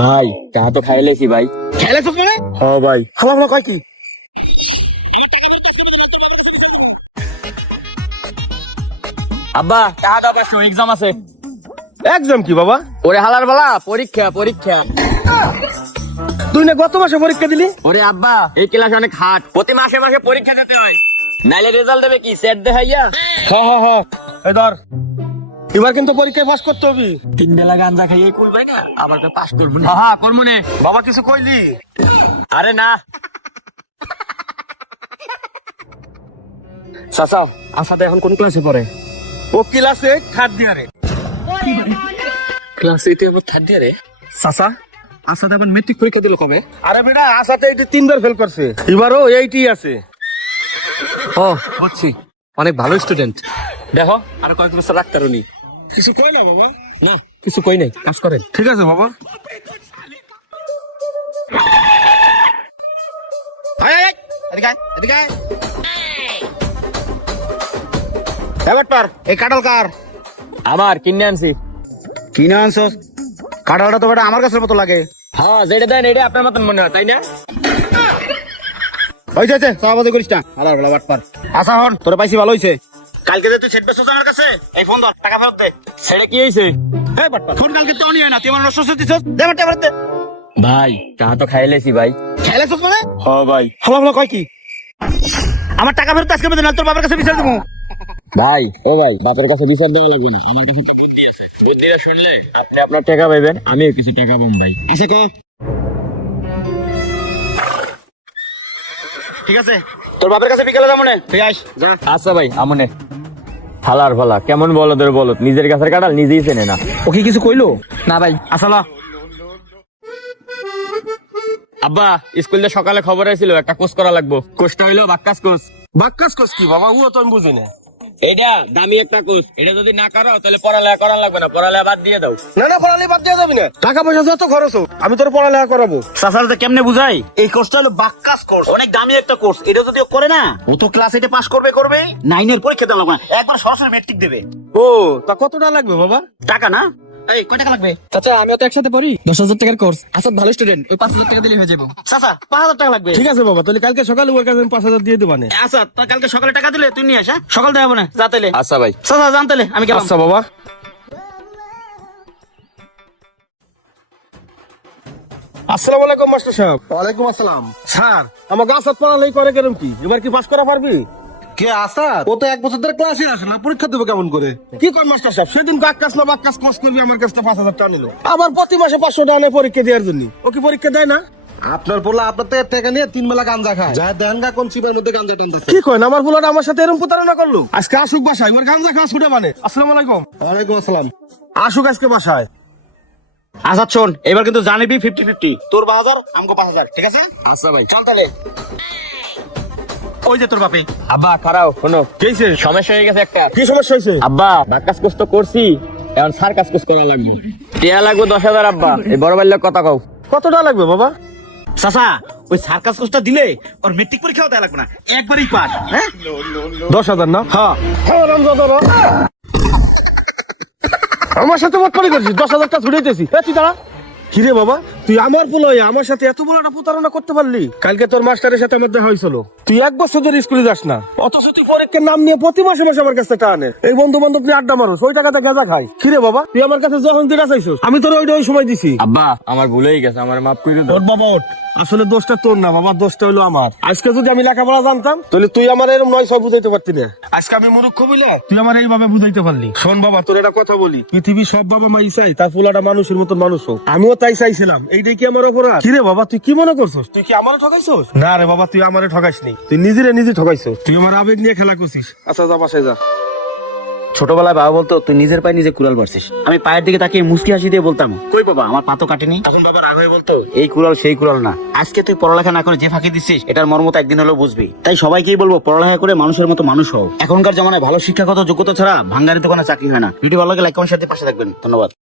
ভাই চা তো খাইলেছি ভাই। খেলেছো মানে? হ্যাঁ ভাই। হালা হালা কয় কি? আব্বা চা দাও 500, এক্সাম আছে। এক্সাম কি বাবা? ওরে হালার বালা, পরীক্ষা পরীক্ষা। তুই না গত মাসে পরীক্ষা দিলি? ওরে আব্বা এই ক্লাস অনেক হার্ড, প্রতি মাসে মাসে পরীক্ষা দিতে হয়, নাইলে রেজাল্ট দেবে কি সেট দেখাইয়া। হ্যাঁ এই ধর, এবার কিন্তু পরীক্ষায় পাস করতে হবে। 3 বেলা গাঞ্জা খাইয়ে কুল ভাই না, আবার তো পাস করব না। হ্যাঁ করব না। বাবা কিছু কইলি? আরে না চাচা, আসাদ এখন কোন ক্লাসে পড়ে? ও ক্লাসে থার্ড ইয়ারে। ক্লাস 8 এ আবার থার্ড ইয়ারে? চাচা, আসাদ এখন মেট্রিক পরীক্ষা দিল কবে? আরে বেটা, আসাদ এইটা 3 বার ফেল করছে, এবারও 80 আছে। ও বুঝছি, অনেক ভালো স্টুডেন্ট। দেখো আর কয়েক বছর রাখতে পারুনি। কিছু কই না বাবা? না কিছু কই নাই, কাজ করেন। ঠিক আছে বাবা। এই কাঁঠাল কার? আমার কিনে আনছি। কিনে আনছস? কাঁঠালটা তো বেটা আমার কাছের মতো লাগে। হ্যাঁ যেটা দেন এটা আপনার মতন মনে হয়, তাই না? হইছে সভাপতি করিস না, হালার বেলা বাটপার। আচ্ছা হন, তোরে পাইছি ভালো হইছে। কালকে যে তুই সেট বেচছস আমার কাছে, এই ফোন ধর, টাকা ফেরত দে। সেটা কি হয়েছে? এই বাটপার, ফোন কালকে তো নিয়ে না, তুই আমার নষ্ট দিছস, দে আমার টাকা ফেরত দে। ভাই চা তো খাইলেছি ভাই। খেলেছস মানে? হ্যাঁ ভাই। হালা হালা কয় কি? আমার টাকা ফেরত আজকে বেদে না, তোর বাবার কাছে বিচার দেবো। ভাই ও ভাই, বাপের কাছে বিচার দেওয়া লাগবে না, আমার কাছে বুদ্ধি আছে। বুদ্ধিটা শুনলে আপনি আপনার টাকা পাবেন, আমিও কিছু টাকা পাবো ভাই। আচ্ছা কে? ঠিক আছে, তোর বাপের কাছে বিকেলে যাবো না, তুই আইস যা। আচ্ছা ভাই আমনে। ফালার ফালা কেমন বলদের বলত, নিজের গাছের কাঁঠাল নিজেই চেনে না। ও কি কিছু কইলো? না ভাই। আসলা আব্বা স্কুলে সকালে খবর হয়েছিল একটা কোর্স করা লাগবো। কোর্সটা হইলো বাক্কাস কোর্স। বাক্কাস কস কি বাবা? ও তো আমি বুঝি না। এটা দামি একটা কোর্স, এটা যদি না করো তাহলে পড়ালেখা করা লাগবে না, পড়ালেখা বাদ দিয়ে দাও। না পড়ালে বাদ দেওয়া যাবে না, টাকা পয়সা যত খরচ হোক আমি তোর পড়ালেখা করাবো। চাচার যে কেমনে বুঝাই, এই কোর্সটা হলো বাক্কাস কোর্স, অনেক দামি একটা কোর্স। এটা যদি ও করে না, ও তো ক্লাস 8 পাস করবে 9 এর পরীক্ষা দেওয়া লাগবে না, একবার সরাসরি মেট্রিক দেবে। ও তা কতটা লাগবে বাবা? টাকা না, এই কয় টাকা লাগবে? চাচা আমিও তো একসাথে পড়ি, 10,000 টাকার কোর্স। আসাদ ভালো স্টুডেন্ট, ওই 5,000 টাকা দিলে হয়ে যাবো। চাচা 5,000 টাকা লাগবে। ঠিক আছে বাবা, তাহলে কালকে সকালে ওর কাছে আমি 5,000 দিয়ে দেবো না। আচ্ছা তা কালকে সকালে টাকা দিলে তুই নিয়ে আস, হ্যাঁ? সকাল দেওয়া হবে না, যা তাইলে। আচ্ছা ভাই। চাচা জান তাইলে, আমি গেলাম। আচ্ছা বাবা। আসসালামু আলাইকুম মাস্টার সাহেব। ওয়ালাইকুম আসসালাম। স্যার, আমার গাছ পড়ালেই করে কেরম কি, এবার কি পাস করা পারবি? কে আসাদ? ও তো 1 বছর ধরে ক্লাসে আসে না, পরীক্ষা দেবে কেমন করে? কি কর মাস্টার সাহেব, সেদিন বাক্কাস না বাক্কাস কোর্স করবি আমার কাছে 5,000 টাকা নিল, আবার প্রতি মাসে 500 টাকা নেয় পরীক্ষা দেওয়ার জন্য। ও কি পরীক্ষা দেয় না? আপনার পোলা আপনার থেকে টাকা নিয়ে 3 বেলা গাঞ্জা খায়, যা দেনগা কোন চিপের মধ্যে গাঞ্জা টানতেছে। কি কয় আমার বুলাটা আমার সাথে এরকম প্রতারণা করলো? আজকে আসুক বাসায়, ওর গাঞ্জা খাওয়া ছুটে মানে। আসসালামু আলাইকুম। ওয়ালাইকুম আসসালাম। আসুক আজকে বাসায়। আচ্ছা শোন, এবার কিন্তু জানিবি 50-50, তোর 5,000 আমাকে 5,000, ঠিক আছে? আচ্ছা ভাই। চল তাহলে। ওই যে তোর বাপে। আব্বা খারাও শোনো, কেছে? সমস্যা হয়ে গেছে একটা। কি সমস্যা হয়েছে? আব্বা বাক্কাস কোর্স তো করছি, এখন সার্কাস কোর্স করা লাগবে। টিয়া লাগবে 10,000। আব্বা এই বড় ভাইয়ের কথা কও। কত টাকা লাগবে বাবা? চাচা ওই সার্কাস কোর্সটা দিলে ওর মেট্রিক পরীক্ষাও দেওয়া লাগবে না, একবারই পাস। হ্যাঁ 10,000 না? হ্যাঁ আমার সাথে বটপারি করছিস, 10,000 টাকা ছুটাইতেছি। তুই দাঁড়া। কিরে বাবা, তুই আমার পোলা হয়ে আমার সাথে এত বড় একটা প্রতারণা করতে পারলি? কালকে তোর মাস্টারের সাথে আমার দেখা হয়েছিল, তুই 1 বছর ধরে স্কুলে যাস না, অথচ তুই পরীক্ষার নাম নিয়ে প্রতি মাসে মাসে আমার কাছে টাকা আনে। এই বন্ধু বান্ধব নিয়ে আড্ডা মারোস, ওই টাকাতে গাঁজা খাই। কিরে বাবা, তুই আমার কাছে যখন দিনা চাইছিস আমি তোর ওই সময় দিছি। আব্বা আমার ভুল হয়ে গেছে, আমার মাফ করে দাও। তোর বাবা ওঠ, আসলে দোষটা তোর না বাবা, দোষটা হলো আমার। আজকে যদি আমি লেখাপড়া জানতাম তাহলে তুই আমার এরকম 900 বুঝাইতে পারতি না। আজকে আমি মূর্খ বলে তুই আমার এইভাবে বুঝাইতে পারলি। শোন বাবা, তোর একটা কথা বলি, পৃথিবীর সব বাবা মাই চাই তার পোলাটা মানুষের মতন মানুষ হোক, আমিও তাই চাইছিলাম। এইটাই কি আমার অপরাধ? কিরে বাবা, তুই কি মনে করছিস? তুই কি আমারে ঠকাইছিস? না রে বাবা, তুই আমারে ঠকাইসনি, তুই নিজে ঠকাইছিস। তুই আমার আবেগ নিয়ে খেলা করছিস। আচ্ছা যা বাসায় যা। ছোটবেলায় বাবা বলতো তুই নিজের পায়ে নিজে কুড়াল পারছিস, আমি পায়ের দিকে তাকিয়ে মুস্কি হাসি দিয়ে বলতাম কই বাবা আমার পা তো কাটেনি। তখন বাবা রাগ হয়ে বলতো এই কুড়াল সেই কুড়াল না। আজকে তুই পড়ালেখা না করে যে ফাঁকি দিচ্ছিস এটার মর্ম তো একদিন হলেও বুঝবি। তাই সবাইকেই বলবো পড়ালেখা করে মানুষের মতো মানুষ হও। এখনকার জামানায় ভালো শিক্ষাগত যোগ্যতা ছাড়া ভাঙ্গারি দোকানে চাকরি হয় না। ভিডিও ভালো লাগে লাইক কমেন্ট শেয়ার দিয়ে পাশে থাকবেন। ধন্যবাদ।